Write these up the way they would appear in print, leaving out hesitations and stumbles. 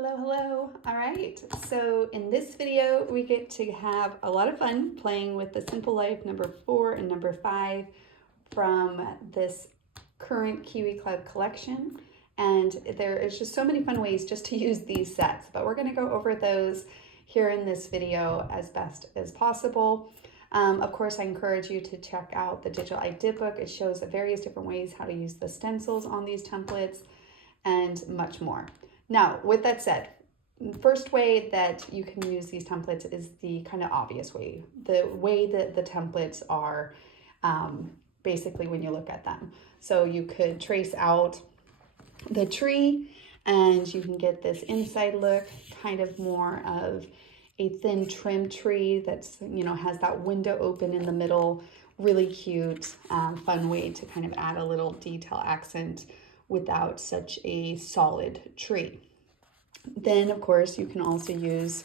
Hello, hello. All right, so in this video, we get to have a lot of fun playing with the Simple Life number 4 and number 5 from this current Kiwi Club collection. And there is just so many fun ways just to use these sets, but we're gonna go over those here in this video as best as possible. Of course, I encourage you to check out the digital idea book. It shows the various different ways how to use the stencils on these templates and much more. Now, with that said, first way that you can use these templates is the kind of obvious way, the way that the templates are basically when you look at them. So you could trace out the tree and you can get this inside look, kind of more of a thin trim tree that's, has that window open in the middle, really cute, fun way to kind of add a little detail accent without such a solid tree. Then of course you can also use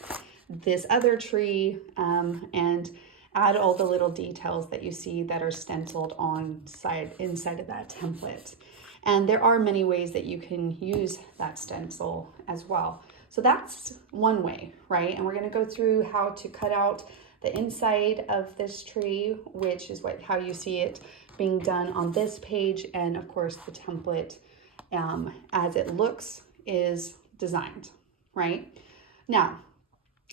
this other tree and add all the little details that you see that are stenciled inside of that template. And there are many ways that you can use that stencil as well. So that's one way, right? And we're going to go through how to cut out the inside of this tree, which is how you see it being done on this page. And of course the template as it looks is designed, right? Now,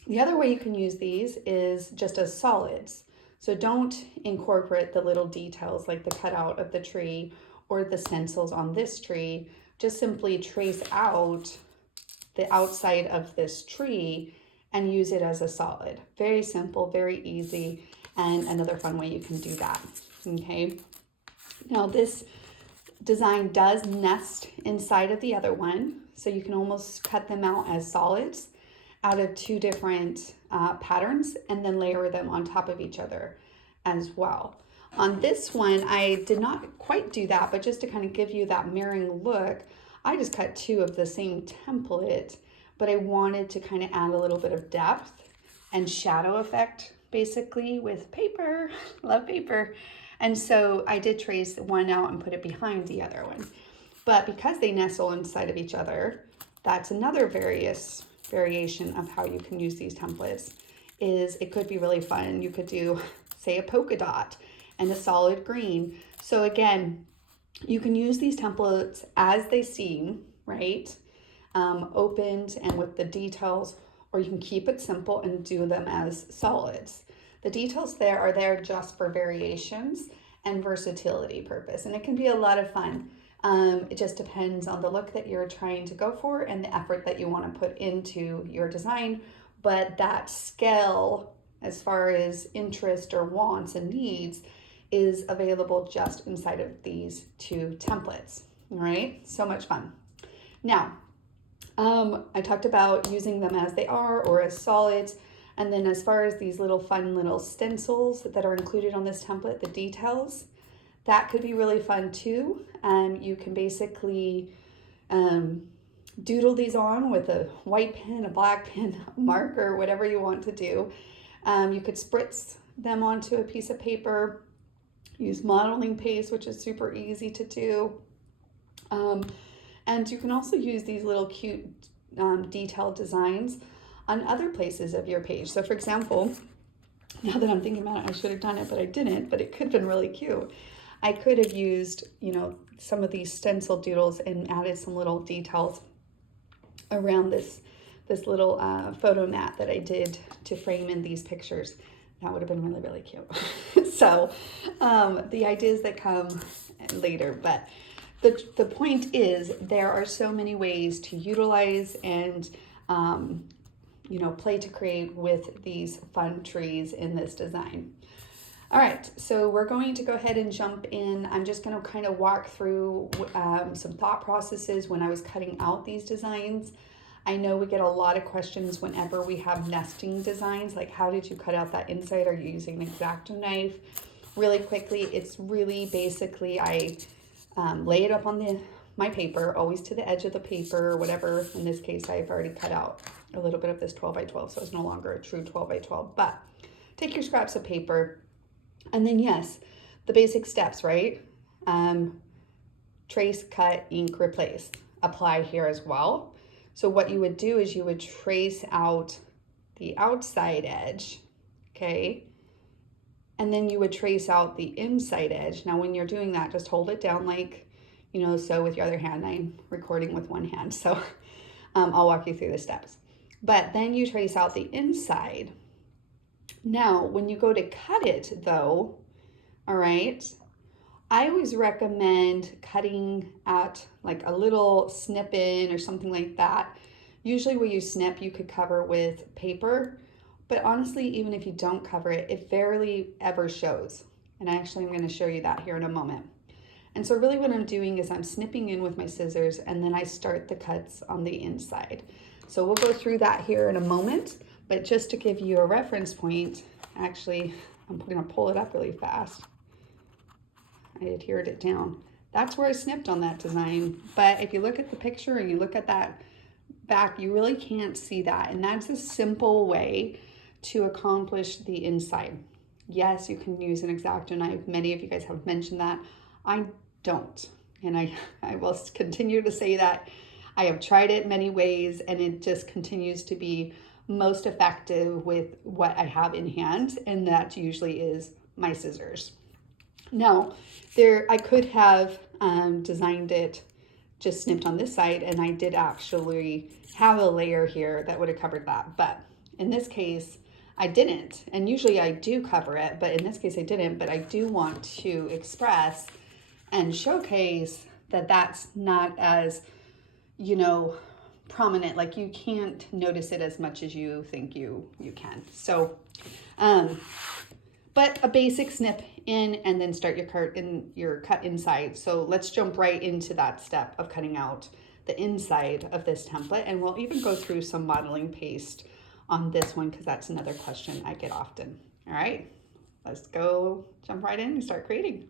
the other way you can use these is just as solids. So don't incorporate the little details like the cutout of the tree or the stencils on this tree. Just simply trace out the outside of this tree and use it as a solid. Very simple, very easy, and another fun way you can do that, okay? Now this design does nest inside of the other one, so you can almost cut them out as solids out of two different patterns and then layer them on top of each other as well. On this one, I did not quite do that, but just to kind of give you that mirroring look, I just cut two of the same template, but I wanted to kind of add a little bit of depth and shadow effect basically with paper. Love paper. And so I did trace one out and put it behind the other one. But because they nestle inside of each other, that's another variation of how you can use these templates. Is it could be really fun. You could do, say, a polka dot and a solid green. So again, you can use these templates as they seem, right? Opened and with the details, or you can keep it simple and do them as solids. The details there are there just for variations and versatility purpose, and it can be a lot of fun. It just depends on the look that you're trying to go for and the effort that you want to put into your design, but that scale as far as interest or wants and needs is available just inside of these two templates. All right, so much fun. Now, I talked about using them as they are or as solids. And then as far as these little fun little stencils that are included on this template, the details, that could be really fun too. You can basically doodle these on with a white pen, a black pen, a marker, whatever you want to do. You could spritz them onto a piece of paper, use modeling paste, which is super easy to do. And you can also use these little cute detailed designs on other places of your page. So for example, now that I'm thinking about it, I should have done it, but I didn't, but it could have been really cute. I could have used, some of these stencil doodles and added some little details around this little photo mat that I did to frame in these pictures. That would have been really, really cute. So the ideas that come later, but the point is there are so many ways to utilize and play to create with these fun trees in this design. All right, so we're going to go ahead and jump in. I'm just going to kind of walk through some thought processes when I was cutting out these designs. I know we get a lot of questions whenever we have nesting designs, like how did you cut out that inside? Are you using an X-Acto knife? Really quickly, it's really basically I lay it up on my paper, always to the edge of the paper or whatever. In this case, I've already cut out a little bit of this 12 by 12, so it's no longer a true 12 by 12, but take your scraps of paper and then yes, the basic steps, right? Trace, cut, ink, replace apply here as well. So what you would do is you would trace out the outside edge, okay? And then you would trace out the inside edge. Now, when you're doing that, just hold it down like, you know, so with your other hand. I'm recording with one hand, so I'll walk you through the steps. But then you trace out the inside. Now, when you go to cut it though, all right, I always recommend cutting at like a little snip in or something like that. Usually when you snip, you could cover with paper, but honestly, even if you don't cover it, it barely ever shows. And actually, I'm going to show you that here in a moment. And so really what I'm doing is I'm snipping in with my scissors, and then I start the cuts on the inside. So we'll go through that here in a moment, but just to give you a reference point, actually, I'm going to pull it up really fast. I adhered it down. That's where I snipped on that design. But if you look at the picture and you look at that back, you really can't see that. And that's a simple way to accomplish the inside. Yes, you can use an X-Acto knife. Many of you guys have mentioned that. I don't. And I will continue to say that. I have tried it many ways, and it just continues to be most effective with what I have in hand, and that usually is my scissors. Now, I could have designed it just snipped on this side, and I did actually have a layer here that would have covered that. But in this case, I didn't. And usually I do cover it, but in this case I didn't. But I do want to express and showcase that that's not as, you know, prominent. Like you can't notice it as much as you think you can. So, but a basic snip in and then start your cut inside. So let's jump right into that step of cutting out the inside of this template, and we'll even go through some modeling paste on this one because that's another question I get often. All right, let's go jump right in and start creating.